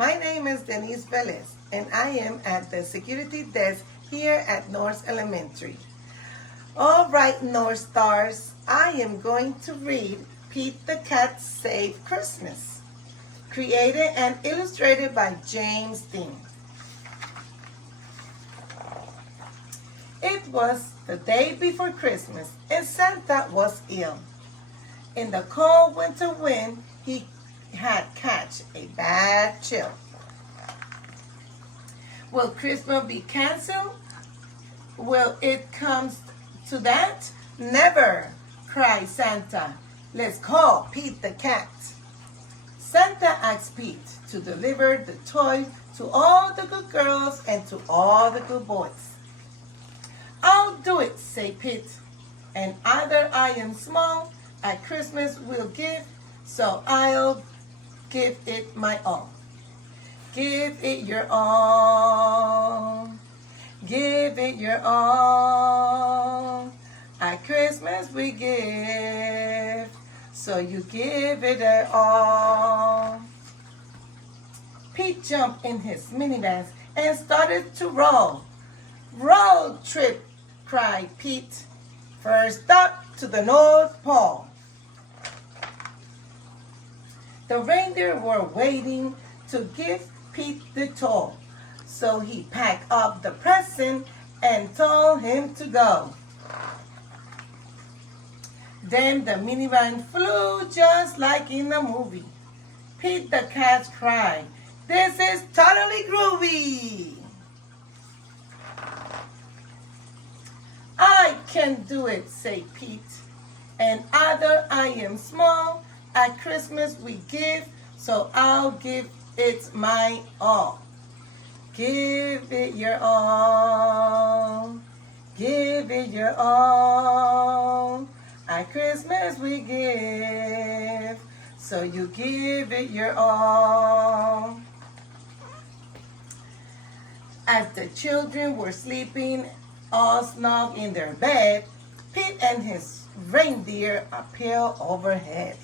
My name is Denise Velez, and I am at the security desk here at North Elementary. All right, North Stars, I am going to read Pete the Cat Save Christmas, created and illustrated by James Dean. It was the day before Christmas, and Santa was ill. In the cold winter wind, he had catch a bad chill. Will Christmas be canceled? Will it come to that? Never, cried Santa. Let's call Pete the Cat. Santa asked Pete to deliver the toy to all the good girls and to all the good boys. I'll do it, said Pete, and either I am small, at Christmas will give, so I'll give it my all. Give it your all. Give it your all. At Christmas we give, so you give it your all. Pete jumped in his minivan and started to roll. Road trip, cried Pete. First stop to the North Pole. The reindeer were waiting to give Pete the toy, so he packed up the present and told him to go. Then the minivan flew just like in the movie. Pete the Cat cried, "This is totally groovy!" I can do it, said Pete, and either I am small, at Christmas we give, so I'll give it my all. Give it your all. Give it your all. At Christmas we give, so you give it your all. As the children were sleeping all snug in their bed, Pete and his reindeer appeared overhead.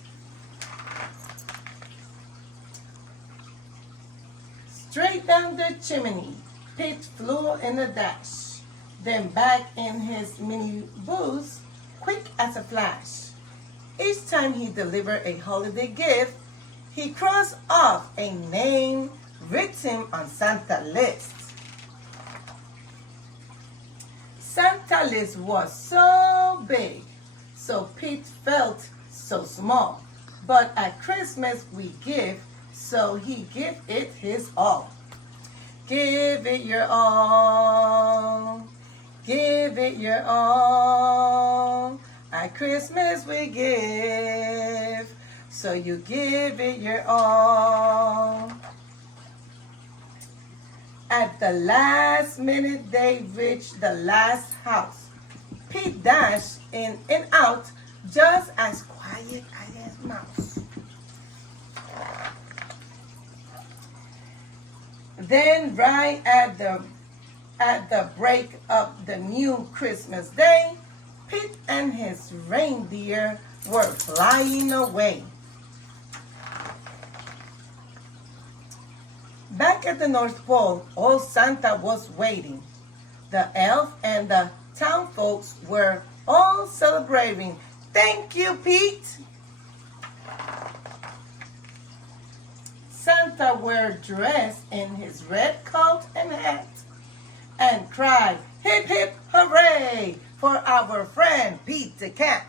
Straight down the chimney, Pete flew in a dash, then back in his minibus, quick as a flash. Each time he delivered a holiday gift, he crossed off a name written on Santa's list. Santa's list was so big, so Pete felt so small. But at Christmas we give, so he gave it his all. Give it your all. Give it your all. At Christmas we give, so you give it your all. At the last minute they reached the last house. Pete dashed in and out just as quiet as a mouse. Then right at the break of the new Christmas day, Pete and his reindeer were flying away. Back at the North Pole, old Santa was waiting. The elf and the town folks were all celebrating. Thank you, Pete. Santa wore dressed in his red coat and hat and cried, "Hip, hip, hooray for our friend Pete the Cat."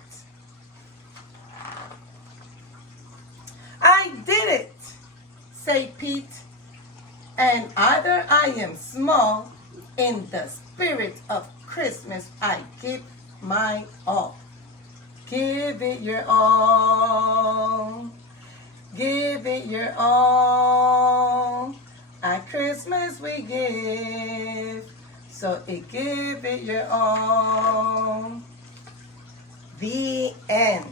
I did it, said Pete, and either I am small, in the spirit of Christmas I give my all. Give it your all. Give it your all. At Christmas we give, so give it your all. The end.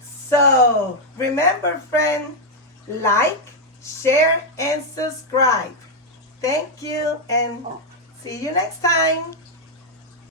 So remember, friend, like, share, and subscribe. Thank you, and see you next time.